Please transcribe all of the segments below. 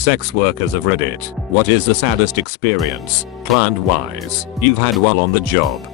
Sex workers of Reddit, what is the saddest experience, client-wise, you've had while on the job?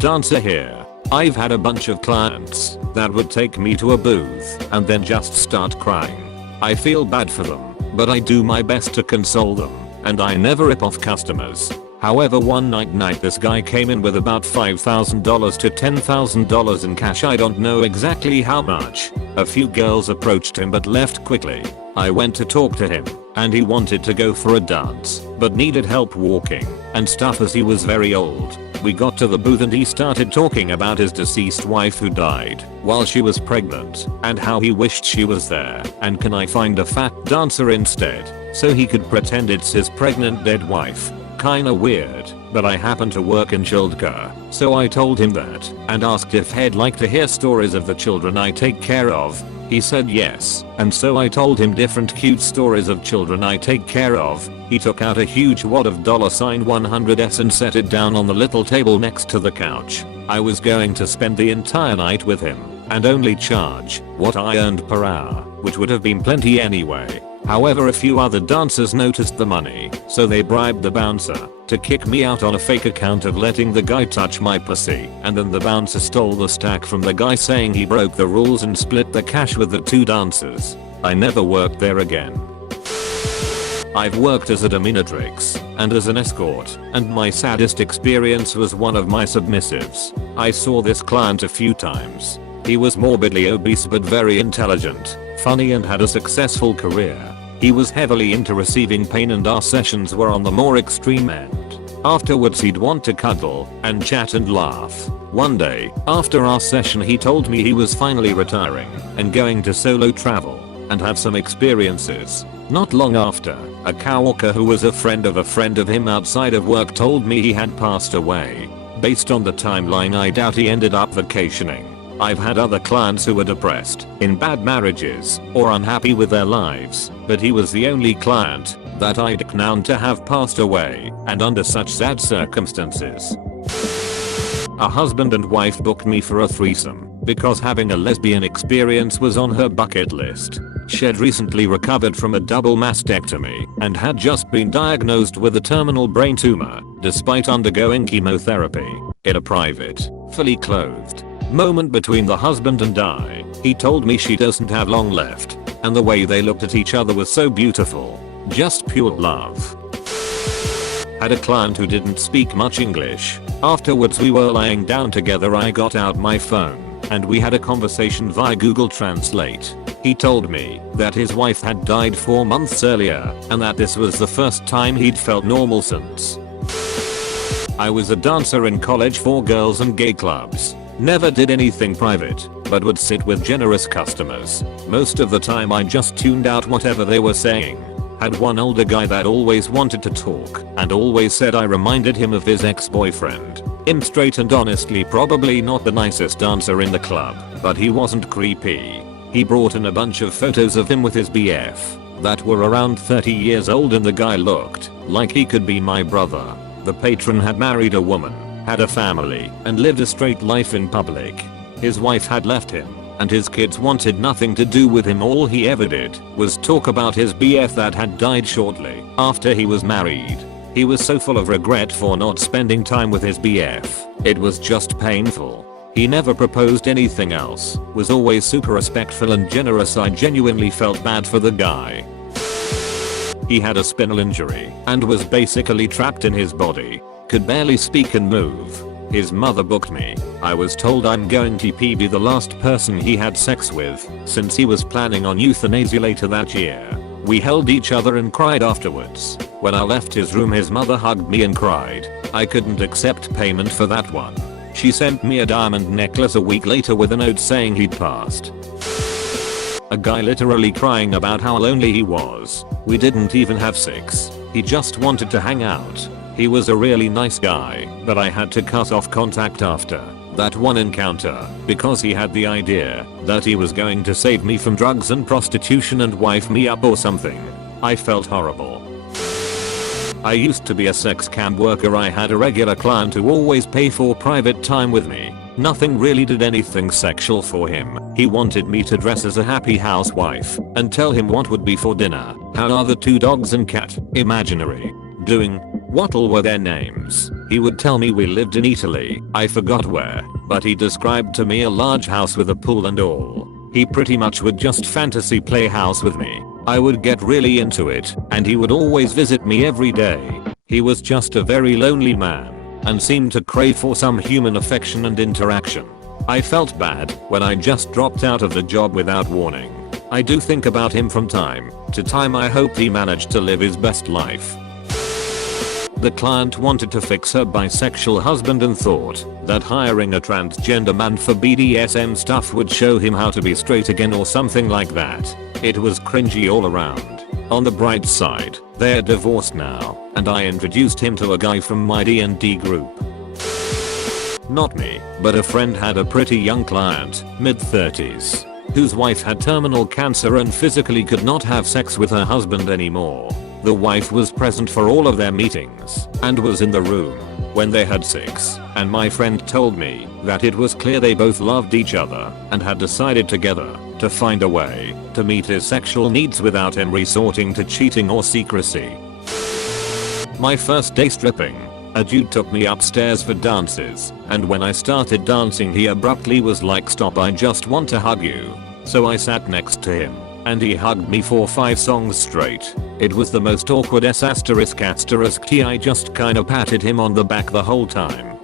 Dancer here. I've had a bunch of clients that would take me to a booth and then just start crying. I feel bad for them, but I do my best to console them, and I never rip off customers. However, one night this guy came in with about $5,000 to $10,000 in cash. I don't know exactly how much. A few girls approached him but left quickly. I went to talk to him, and he wanted to go for a dance, but needed help walking and stuff as he was very old. We got to the booth and he started talking about his deceased wife who died while she was pregnant and how he wished she was there and can I find a fat dancer instead so he could pretend it's his pregnant dead wife. Kinda weird, but I happen to work in childcare, so I told him that and asked if he'd like to hear stories of the children I take care of. He said yes, and so I told him different cute stories of children I take care of. He took out a huge wad of $100s and set it down on the little table next to the couch. I was going to spend the entire night with him and only charge what I earned per hour, which would have been plenty anyway. However, a few other dancers noticed the money, so they bribed the bouncer to kick me out on a fake account of letting the guy touch my pussy, and then the bouncer stole the stack from the guy saying he broke the rules and split the cash with the two dancers. I never worked there again. I've worked as a dominatrix and as an escort, and my saddest experience was one of my submissives. I saw this client a few times. He was morbidly obese but very intelligent, funny and had a successful career. He was heavily into receiving pain and our sessions were on the more extreme end. Afterwards he'd want to cuddle and chat and laugh. One day, after our session, he told me he was finally retiring and going to solo travel and have some experiences. Not long after, a coworker who was a friend of him outside of work told me he had passed away. Based on the timeline, I doubt he ended up vacationing. I've had other clients who were depressed, in bad marriages, or unhappy with their lives, but he was the only client that I'd known to have passed away, and under such sad circumstances. A husband and wife booked me for a threesome because having a lesbian experience was on her bucket list. She'd recently recovered from a double mastectomy and had just been diagnosed with a terminal brain tumor despite undergoing chemotherapy. In a private, fully clothed moment between the husband and I, he told me she doesn't have long left, and the way they looked at each other was so beautiful. Just pure love. Had a client who didn't speak much English. Afterwards we were lying down together. I got out my phone and we had a conversation via Google Translate. He told me that his wife had died 4 months earlier and that this was the first time he'd felt normal since. I was a dancer in college for girls and gay clubs. Never did anything private, but would sit with generous customers. Most of the time I just tuned out whatever they were saying. Had one older guy that always wanted to talk and always said I reminded him of his ex-boyfriend. I'm straight and honestly probably not the nicest dancer in the club, but he wasn't creepy. He brought in a bunch of photos of him with his BF that were around 30 years old and the guy looked like he could be my brother. The patron had married a woman, had a family, and lived a straight life in public. His wife had left him, and his kids wanted nothing to do with him. All he ever did was talk about his BF that had died shortly after he was married. He was so full of regret for not spending time with his BF. It was just painful. He never proposed anything else, was always super respectful and generous. I genuinely felt bad for the guy. He had a spinal injury and was basically trapped in his body. Could barely speak and move. His mother booked me. I was told I'm going to be the last person he had sex with, since he was planning on euthanasia later that year. We held each other and cried afterwards. When I left his room, his mother hugged me and cried. I couldn't accept payment for that one. She sent me a diamond necklace a week later with a note saying he'd passed. A guy literally crying about how lonely he was. We didn't even have sex. He just wanted to hang out. He was a really nice guy, but I had to cut off contact after that one encounter because he had the idea that he was going to save me from drugs and prostitution and wife me up or something. I felt horrible. I used to be a sex camp worker. I had a regular client who always paid for private time with me. Nothing really, did anything sexual for him. He wanted me to dress as a happy housewife and tell him what would be for dinner. How are the 2 dogs and cat, imaginary, doing? What all were their names? He would tell me we lived in Italy, I forgot where, but he described to me a large house with a pool and all. He pretty much would just fantasy play house with me. I would get really into it, and he would always visit me every day. He was just a very lonely man, and seemed to crave for some human affection and interaction. I felt bad when I just dropped out of the job without warning. I do think about him from time to time. I hope he managed to live his best life. The client wanted to fix her bisexual husband and thought that hiring a transgender man for BDSM stuff would show him how to be straight again or something like that. It was cringy all around. On the bright side, they're divorced now, and I introduced him to a guy from my D&D group. Not me, but a friend had a pretty young client, mid-30s, whose wife had terminal cancer and physically could not have sex with her husband anymore. The wife was present for all of their meetings and was in the room when they had sex, and my friend told me that it was clear they both loved each other and had decided together to find a way to meet his sexual needs without him resorting to cheating or secrecy. My first day stripping, a dude took me upstairs for dances, and when I started dancing he abruptly was like, "Stop, I just want to hug you." So I sat next to him, and he hugged me for 5 songs straight. It was the most awkward ***T. I just kinda patted him on the back the whole time.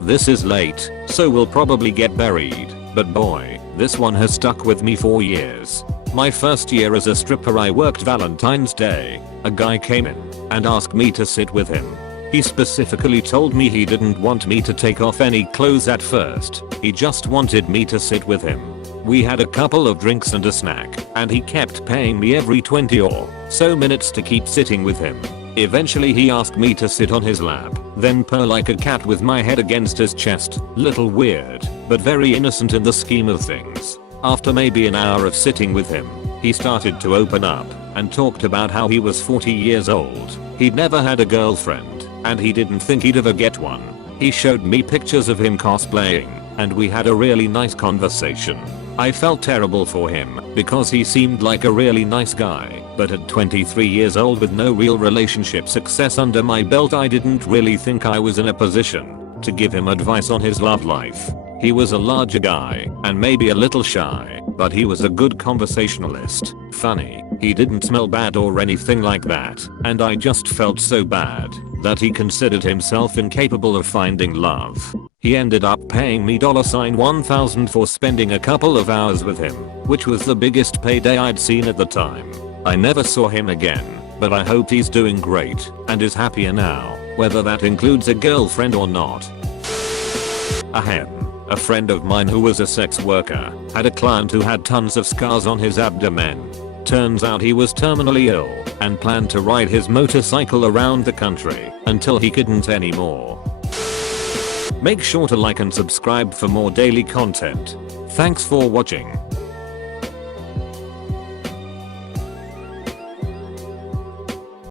This is late, so we'll probably get buried, but boy, this one has stuck with me for years. My first year as a stripper, I worked Valentine's Day. A guy came in and asked me to sit with him. He specifically told me he didn't want me to take off any clothes at first. He just wanted me to sit with him. We had a couple of drinks and a snack, and he kept paying me every 20 or so minutes to keep sitting with him. Eventually he asked me to sit on his lap, then purr like a cat with my head against his chest. Little weird, but very innocent in the scheme of things. After maybe an hour of sitting with him, he started to open up and talked about how he was 40 years old. He'd never had a girlfriend, and he didn't think he'd ever get one. He showed me pictures of him cosplaying, and we had a really nice conversation. I felt terrible for him because he seemed like a really nice guy, but at 23 years old with no real relationship success under my belt, I didn't really think I was in a position to give him advice on his love life. He was a larger guy and maybe a little shy, but he was a good conversationalist, funny, he didn't smell bad or anything like that, and I just felt so bad that he considered himself incapable of finding love. He ended up paying me $1,000 for spending a couple of hours with him, which was the biggest payday I'd seen at the time. I never saw him again, but I hope he's doing great and is happier now, whether that includes a girlfriend or not. Ahem. A friend of mine who was a sex worker had a client who had tons of scars on his abdomen. Turns out he was terminally ill and planned to ride his motorcycle around the country until he couldn't anymore. Make sure to like and subscribe for more daily content. Thanks for watching.